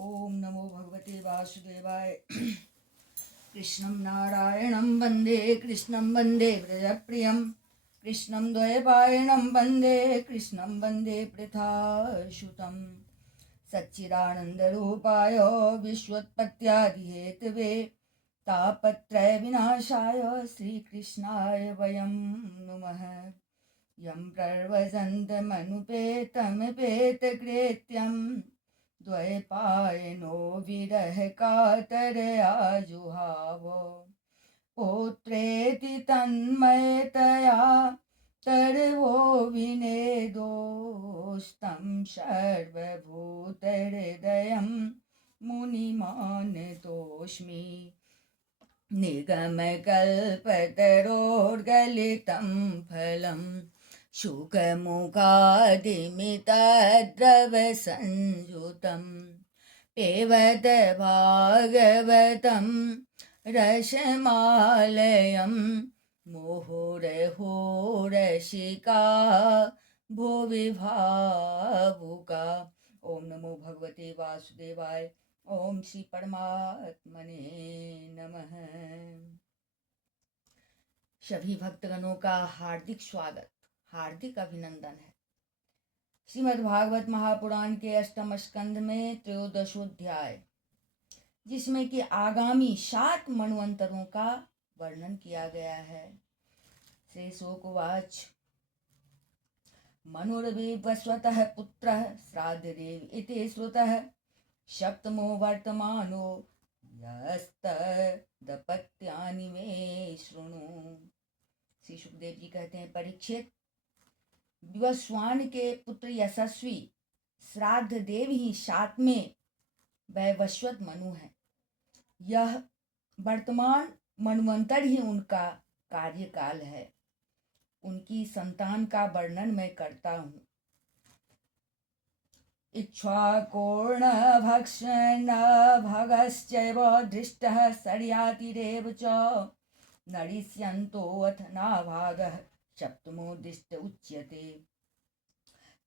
ओम नमो भगवते वासुदेवाय। कृष्णं नारायणं वन्दे कृष्णं वन्दे व्रजप्रियं कृष्णं द्वैपायनं वन्दे कृष्णं वन्दे पृथासुतं सच्चिदानन्दरूपाय विश्वोत्पत्त्यादिहेतवे तापत्रयविनाशाय श्रीकृष्णाय वयं नुमः। यं प्रव्रजन्तमनुपेतमपेतकृत्यं द्वैपायनो विरह कातरया जुहाव पुत्रेति तन्मयतया तर्वो विनेदोस्तं सर्वभूतहृदयं मुनिमानतोऽस्मि। निगमकल्पतरोर्गलितं फलं शुकमुखादिमितद्रवसंयुतं पेवत भागवतं रसमालयं मुहुरहो रसिका भुवि भावुका। ओम नमो भगवते वासुदेवाय। ओम श्री परमात्मने नमः। सभी भक्तगणों का हार्दिक स्वागत, हार्दिक अभिनंदन है। श्रीमद् भागवत महापुराण के अष्टम स्कंध में त्रयोदशोध्याय, जिसमें कि आगामी 7 मन्वंतरों का वर्णन किया गया है। श्री शोकवाच मनुर्विवस्वतः पुत्रः श्राद्धदेव इति श्रुतः सप्तमो वर्तमानो यस्तदपत्यानि मे शृणु। श्री सुखदेव जी कहते हैं, परीक्षित, विवस्वान के पुत्र यशस्वी श्राद्ध देव ही 7वें वैवस्वत मनु है। यह वर्तमान मन्वंतर ही उनका कार्यकाल है। उनकी संतान का वर्णन मैं करता हूँ। इक्ष्वाकोर्ण भक्षण भगश्चैव दृष्टः सर्यातिरेव च नरिष्यन्तोऽथ नाभागः सप्तमो दृष्ट उच्यते।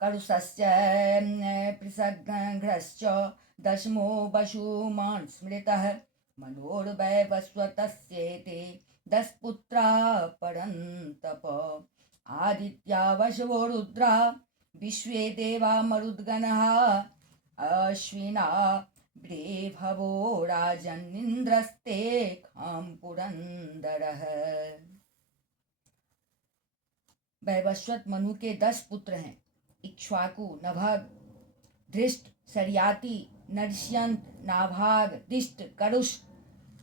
करुषश्च पृषघ्नश्च दशमो वसुमान् स्मृतः मनोर्वैवस्वतस्येते 10 पुत्रा परन्तप। आदित्या वशवो रुद्रा विश्वे देवा मरुद्गणः अश्विना वृषभो राजन्निन्द्रस्ते खां पुरन्दरः। वैवस्वत मनु के 10 पुत्र हैं। इक्ष्वाकु, नभग, धृष्ट, सरियाती, नरस्यंत, नाभाग, दिष्ट, करुष,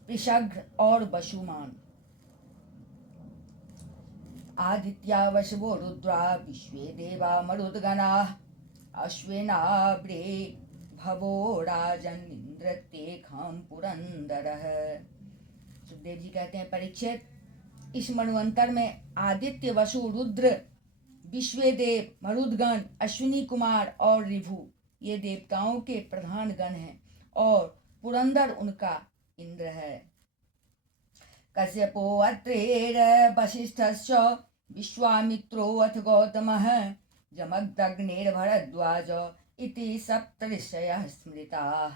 पृषघ्न और वसुमान। आदित्या वशवो रुद्रा विश्वे देवा मरुद्गणा अश्विना वृषभो राजन्निन्द्र ते खां पुरन्दरः। सुखदेव जी कहते हैं, परीक्षित, इस मन्वंतर में आदित्य, वसु, रुद्र, विश्वेदेव, मरुदगण, अश्विनी कुमार और ऋभु ये देवताओं के प्रधान गण हैं और पुरंदर उनका इंद्र है। कश्यपो अत्रेर वसिष्ठश्च विश्वामित्रो अथ गौतमः जमदग्निर्भरद्वाज इति 7 ऋषयः स्मृताः।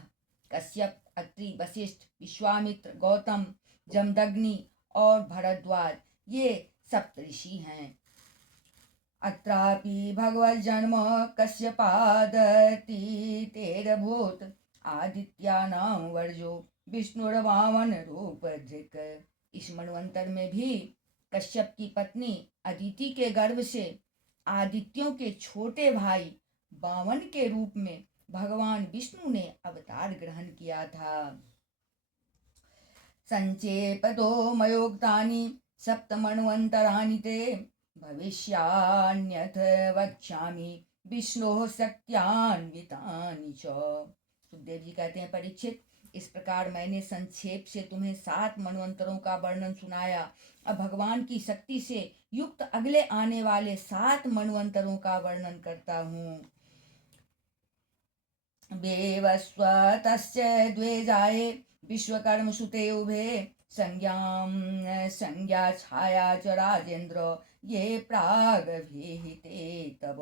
कश्यप, अत्रि, वशिष्ठ, विश्वामित्र, गौतम, जमदग्नि और भरद्वाज ये 7 ऋषि हैं। अत्रापि भगवज्जन्म कश्यपादतीतेरभूत् आदित्यानां वर्जो विष्णुर्वामन रूपधृक्। इस मन्वंतर में भी कश्यप की पत्नी अदिति के गर्भ से आदित्यों के छोटे भाई वामन के रूप में भगवान विष्णु ने अवतार ग्रहण किया था। संचेपतो मयोक्तानि 7 मन्वन्तराणि ते भविष्यान्यथ वक्ष्यामि विष्णोः शक्त्यान्वितानि च। सुखदेव जी कहते हैं, परीक्षित, इस प्रकार मैंने संक्षेप से तुम्हें 7 मन्वंतरों का वर्णन सुनाया। अब भगवान की शक्ति से युक्त अगले आने वाले 7 मन्वंतरों का वर्णन करता हूँ। वेवस्वतश्च द्वे जाये विश्वकर्म सुते उभे संज्ञा छाया च राजेंद्र ये प्राग विहिते तब।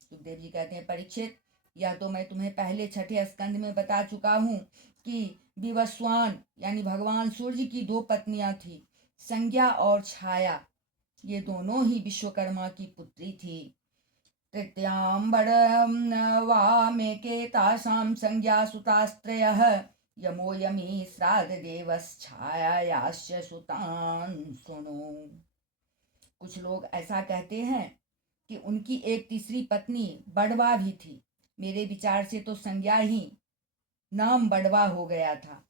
सुखदेव जी कहते हैं, परीक्षित, यह तो मैं तुम्हें पहले छठे स्कंद में बता चुका हूँ कि विवस्वान यानी भगवान सूर्य की दो पत्नियां थी, संज्ञा और छाया। ये दोनों ही विश्वकर्मा की पुत्री थी। तृतीयाम्बरं वामेके तासां संज्ञा सुतास्त्रयः यमो यमी श्राद्धदेवश्छायायाश्च सुतान् शृणु। कुछ लोग ऐसा कहते हैं कि उनकी एक तीसरी पत्नी बड़वा भी थी। मेरे विचार से तो संज्ञा ही नाम बड़वा हो गया था।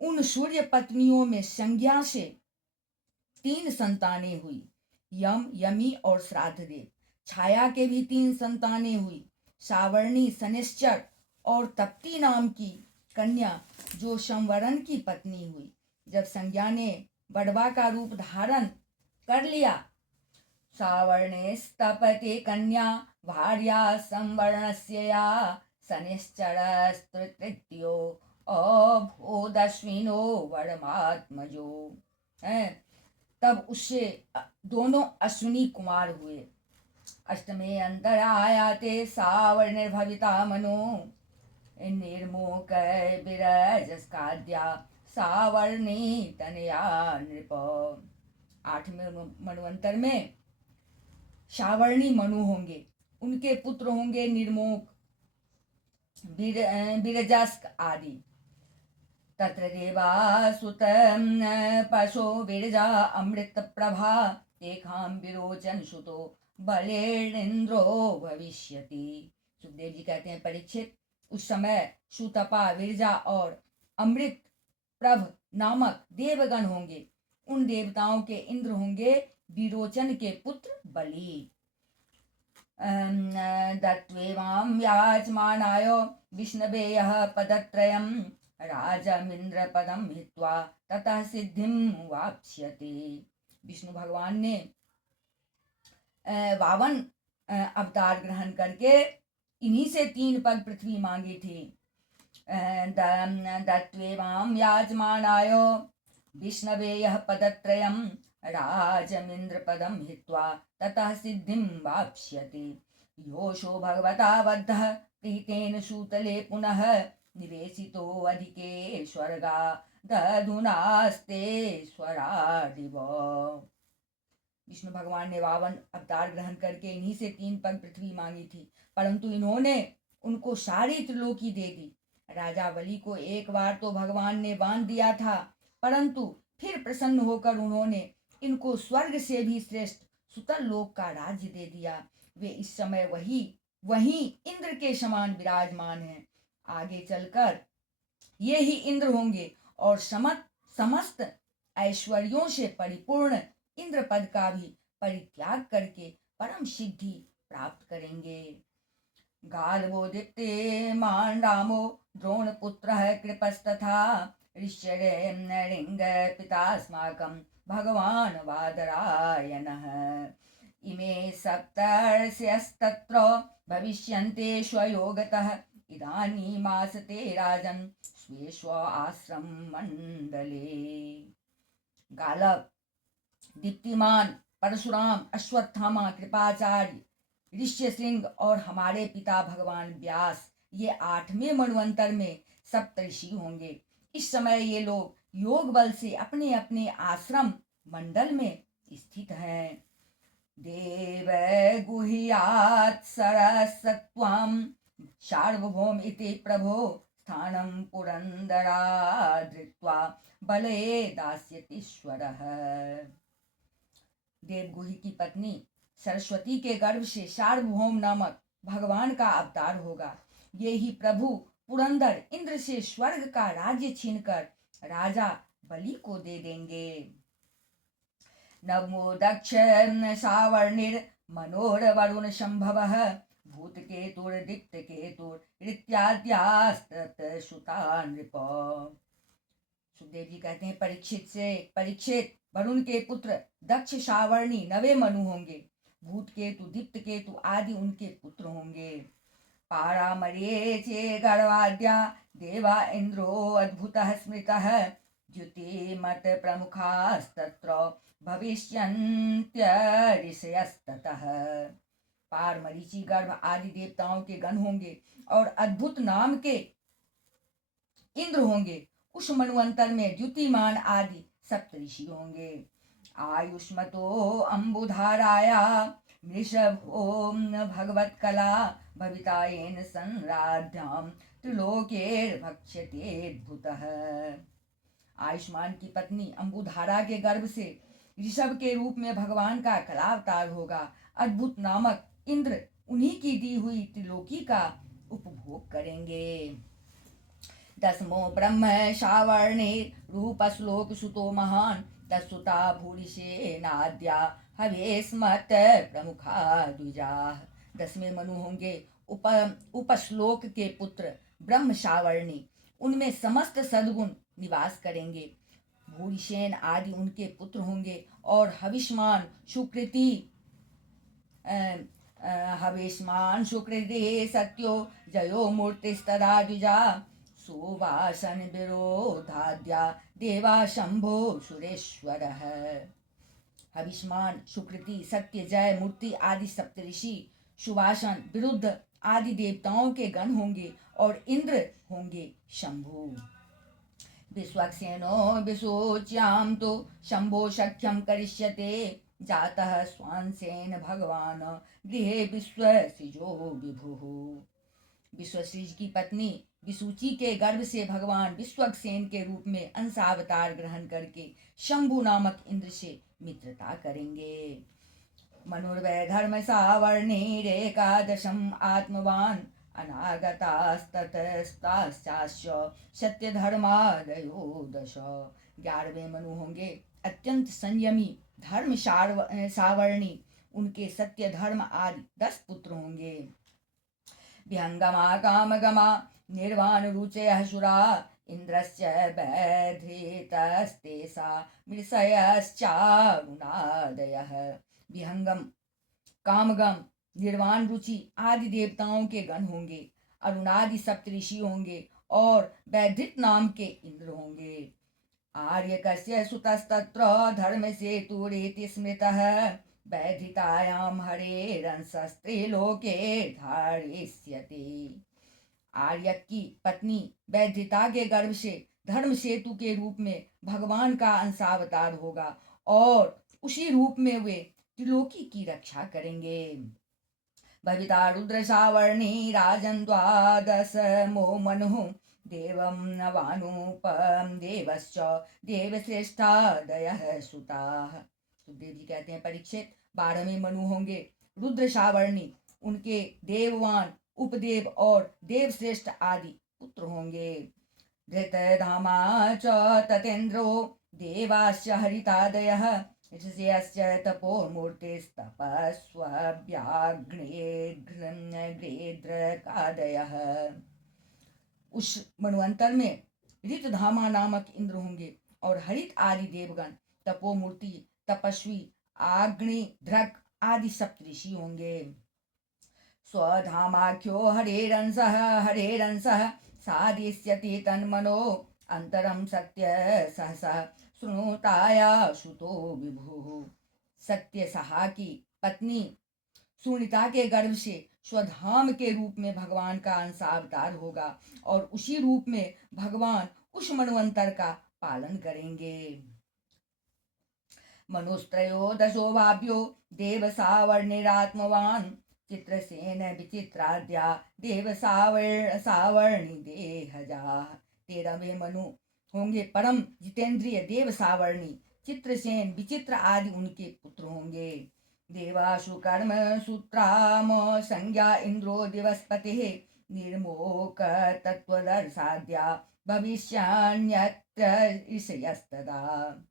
उन सूर्य पत्नियों में संज्ञा से 3 संतानें हुई, यम, यमी और श्राद्धदेव। छाया के भी 3 संतानें हुई, सावर्णी, शनिश्चर और तप्ती नाम की कन्या, जो संवरण की पत्नी हुई। जब संज्ञा ने बड़वा का रूप धारण कर लिया, सावर्णेस्तपते कन्या भार्या संवर्णस्य या शनिश्चरस्तृतीयो अभूदश्विनो वर्मात्मजो है। तब उससे दोनों अश्विनी कुमार हुए। अष्टमे अंतर आयाते सावर्णिर्भविता मनो निर्मोक विरजस्काद्या सावर्णी तनया नृप। 8वें मनवंतर में सावर्णी मनु होंगे, उनके पुत्र होंगे निर्मोक, विरजस्क आदि। तत्र देवासुत पशो विरजा अमृत प्रभा तेखां विरोचन सुतो बलेन्द्रो भविष्यति। सुखदेव जी कहते हैं, परीक्षित, उस समय सुतपा, विरजा और अमृत प्रभ नामक देवगण होंगे। उन देवताओं के इंद्र होंगे विरोचन के पुत्र बलि। दत्वेवां याजमानाय विष्णवे यः पदत्रयं राजमिंद्र पदम हित्वा ततः सिद्धिं वाप्स्यति। विष्णु भगवान ने 52 अवतार ग्रहण करके इन्हीं से 3 पग पृथ्वी मांगी थी। दत्वेवां याजमानाय विष्णवे यः पदत्रयं राजमिंद्र पदम हित्वा ततः सिद्धिं वाप्स्यति। योषो भगवता बद्धः प्रीतेन सूतले पुनः निवेशितो अधिके स्वर्गा दधुनास्ते स्वरादिव। विष्णु भगवान ने 52 अवतार ग्रहण करके इन्हीं से 3 पग पृथ्वी मांगी थी, परंतु इन्होंने उनको सारी त्रिलोकी दे दी। राजा बलि को एक बार तो भगवान ने बांध दिया था, परंतु फिर प्रसन्न होकर उन्होंने इनको स्वर्ग से भी श्रेष्ठ सुतल लोक का राज्य दे दिया। वे इस समय वही इंद्र के समान विराजमान हैं। आगे चलकर ये ही इंद्र होंगे और समस्त ऐश्वर्यों से परिपूर्ण इंद्र पद का भी परित्याग करके परम सिद्धि प्राप्त करेंगे। गाल्वो दीप्तिमान् रामो द्रोणपुत्रः कृपस्तथा ऋष्यरिंग पितास्माकं भगवान् वादरायणः। इमे सप्तर्षयस्तत्र भविष्यन्ते स्वयोगतः इदानीमासते राजन् स्वे स्व आश्रम मंडले। गालव, दीप्तिमान, परशुराम, अश्वत्थामा, कृपाचार्य, ऋष्यशृंग और हमारे पिता भगवान व्यास, ये 8वें मनवंतर में सप्तऋषि होंगे। इस समय ये लोग योग बल से अपने अपने आश्रम मंडल में स्थित हैं। देव गुह्यात् सरसत्वं सार्वभौम इति प्रभो स्थानं पुरंदरा धृत्वा बले दास्यतीश्वरः। देवगुहि की पत्नी सरस्वती के गर्भ से सार्वभौम नामक भगवान का अवतार होगा। ये ही प्रभु पुरंदर इंद्र से स्वर्ग का राज्य छीनकर राजा बलि को दे देंगे। नमो दक्ष सावर्णिर मनोरवरुण संभवः भूतकेतुर्दीप्त केतुरित्याद्यास्तत् सुता नृप। सुखदेव जी कहते हैं, परीक्षित, वरुण के पुत्र दक्ष सावर्णी 9 मनु होंगे। भूत केतु, दीप्त केतु आदि उनके पुत्र होंगे। पारामर्ये चे गर्वाद्या देवा इंद्रो अद्भुतः स्मृतः द्युतिमत प्रमुखास्तत्र भविष्यन्त्य ऋषयस्ततः। पार, मरीचि, गर्भ आदि देवताओं के गण होंगे और अद्भुत नाम के इंद्र होंगे। उस मन्वंतर में द्युतिमान आदि सप्तऋषि होंगे। आयुष्मतो अम्बुधाराया वृषभो भगवत कला भवितायेन संराध्याम त्रिलोकेर्भक्ष्यतेऽद्भुतः। आयुष्मान की पत्नी अम्बुधारा के गर्भ से ऋषभ के रूप में भगवान का कलावतार होगा। अद्भुत नामक इंद्र उन्हीं की दी हुई त्रिलोकी का उपभोग करेंगे। दसमो ब्रह्म शावर्णे रूप श्लोक सुतो महान तत्सुता भूरिशेनाद्या हवेस्मत् प्रमुखा द्विजा। 10वें मनु होंगे उपश्लोक के पुत्र ब्रह्म शावर्णी, उनमें समस्त सद्गुण निवास करेंगे। भूरिशेन आदि उनके पुत्र होंगे और हविष्मान सुकृति हविष्मान सुकृति सत्यो जयो मूर्तिस्तदा द्विजा सुवासन विरोधाद्या देवा शंभो सुरेश्वरः। हविष्मान सुकृति सत्य जय मूर्ति आदि सप्तऋषि, सुवासन विरुद्ध आदि देवताओं के गण होंगे और इंद्र होंगे शंभु। विश्वक्सेनो विशोच्याम तो शंभो सख्यम करिष्यते जातः स्वांसेन भगवान गृहे विश्वसिजो विभुः। विश्वश्रीज की पत्नी विसूची के गर्भ से भगवान विश्वक्सेन के रूप में अंशावतार ग्रहण करके शंभु नामक इंद्र से मित्रता करेंगे। मनुर्वै धर्म सावर्णिरेकादशम आत्मवान अनागतास्ततस्ताश्चास्य सत्य धर्मादयो दश। 11वें मनु होंगे अत्यंत संयमी धर्म सावर्णी, उनके सत्य धर्म आदि 10 पुत्र होंगे। विहंगमा कामगमा निर्वाण रुचयः सुरा इंद्रस्य वैधृतस्तेषा मृषयश्चारुणादयः। विहंगम कामगम निर्वाण रुचि आदि देवताओं के गण होंगे, अरुणादि सप्तऋषि होंगे और वैधृत नाम के इंद्र होंगे। आर्यकस्य सुतस्तत्र धर्मसेतुरिति स्मृतः वैधितायाम हरेरंसस्त्रिलोके धारिष्यति। आर्यक की पत्नी वैधिता के गर्भ से धर्म सेतु के रूप में भगवान का अंशावतार होगा और उसी रूप में वे त्रिलोकी की रक्षा करेंगे। भविता रुद्र सावर्णी राजन द्वादश मो मनु देवम नवानुपम देवश्च देवश्रेष्ठादयः सुताः। सुखदेव जी कहते हैं परीक्षित 12वें मनु होंगे रुद्र सावर्णी, उनके देववान उपदेव और देवश्रेष्ठ आदि पुत्र होंगे। धृतधामा च ततेन्द्रो देवाश्च हरितादयः ऋषयश्च तपोमूर्तिस्तपस्वभ्याग्नेद्रकादयः। उस मन्वंतर में ऋतधामा नामक इंद्र होंगे और हरित आदि देवगण, तपोमूर्ति, तपस्वी, आग्निध्रक आदि सप्तऋषि होंगे। स्वधामाख्यो हरेरंसः साधिष्यति तन्मनो अंतरम सत्य सहसा सुनुताया सुतो विभुः। सत्य सहा की पत्नी सुनीता के गर्भ से स्वधाम के रूप में भगवान का अंशावतार होगा और उसी रूप में भगवान उस मन्वंतर का पालन करेंगे। मनुस्त्रयोदशो वाभ्यो देव सावर्णिरात्मवान चित्रसेन विचित्राद्या देव सावर्णि देहजा। 13वें मनु होंगे परम जितेंद्रिय देव सावर्णी, चित्रसेन विचित्र आदि उनके पुत्र होंगे। देवासु कर्म सूत्राम संज्ञा इंद्रो दिवस्पतिः निर्मोक तत्वदर्शाद्या भविष्यान्यत्र ऋषयस्तदा।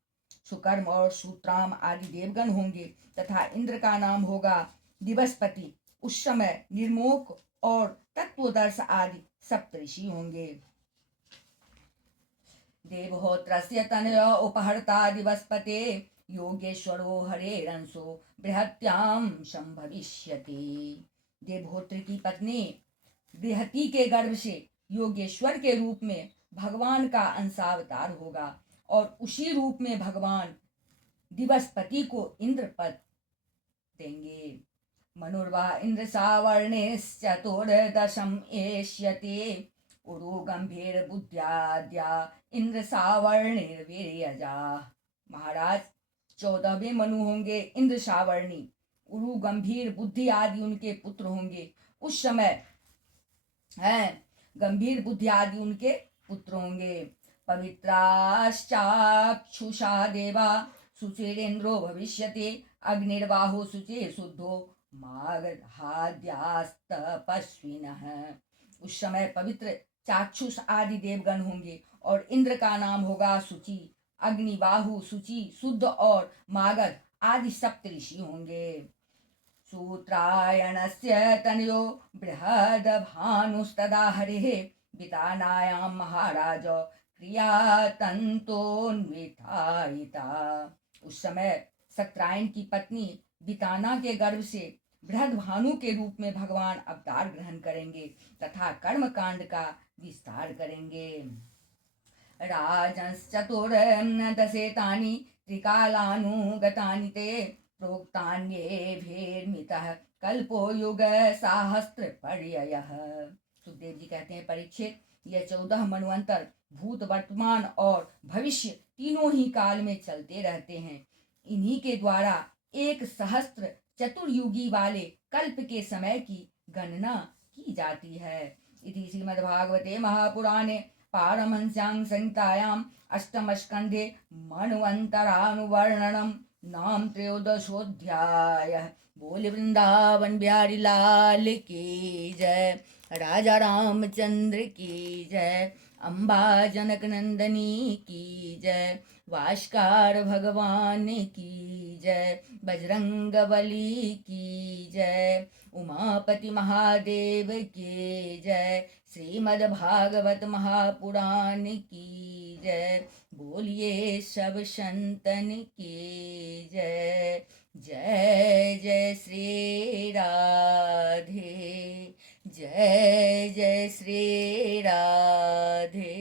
सुकर्म और सूत्राम आदि देवगण होंगे तथा इंद्र का नाम होगा दिवसपति। उस समय निर्मोक और तत्वदर्श आदि सप्तऋषि होंगे। देवहोत्रस्य तनय उपहर्ता दिवसपते योगेश्वरो हरेरंसो बृहत्याम संभविष्यति। देवहोत्र की पत्नी बृहति के गर्भ से योगेश्वर के रूप में भगवान का अंशावतार होगा और उसी रूप में भगवान दिवसपति को इंद्र पद देंगे। मनुर्वा इंद्र सावर्णेश्चतुर्दशम एष्यते उरु गंभीर बुद्ध्याद्या इंद्र सावर्णिर्वीर्यजा। महाराज 14वें मनु होंगे इंद्र सावर्णी, उरु गंभीर बुद्धि आदि उनके पुत्र होंगे। उस समय है गंभीर बुद्धि आदि उनके पुत्र होंगे। पवित्राश्चाक्षुषा देवा सुचिरेन्द्रो भविष्यति अग्निर्बाहु शुचि शुद्धो मागधाद्यास्तपस्विनः। उस समय पवित्र चाक्षुष आदि देवगण होंगे और इंद्र का नाम होगा शुचि, अग्निबाहु शुचि शुद्ध और मागध आदि सप्त ऋषि होंगे। सूत्रायणस्य तनयो बृहदभानुस्तदा हरिः वितानायां महाराज क्रिया तंतोन्वितायिता। उस समय सत्रायन की पत्नी विताना के गर्भ से बृहद भानु के रूप में भगवान अवतार ग्रहण करेंगे तथा कर्म कांड का विस्तार करेंगे। राजंश्चतुर्दशेतानि त्रिकालानुगतानि ते प्रोक्तान्येभिर्मितः कल्पो युग साहस्त्र पर्ययः। सुखदेव जी कहते हैं, परीक्षित, यह 14 मन्वंतर भूत, वर्तमान और भविष्य तीनों ही काल में चलते रहते हैं। इन्हीं के द्वारा 1 सहस्त्र चतुर्युगी वाले कल्प के समय की गणना की जाती है। इति श्रीमद्भागवते महापुराणे पारमहंस्यां संहितायां अष्टमस्कंधे मन्वन्तरानुवर्णनम नाम 13ोऽध्यायः। बोल वृंदावन बिहारी लाल की जय, राजा रामचंद्र की जय, अम्बा जनक नंदनी की जय, वाष्कार भगवान की जय, बजरंग बली की जय, उमापति महादेव की जय, श्रीमद्भागवत महापुराण की जय। बोलिए सब संतन की जय। जय जय श्री राधे, जय जय श्री राधे।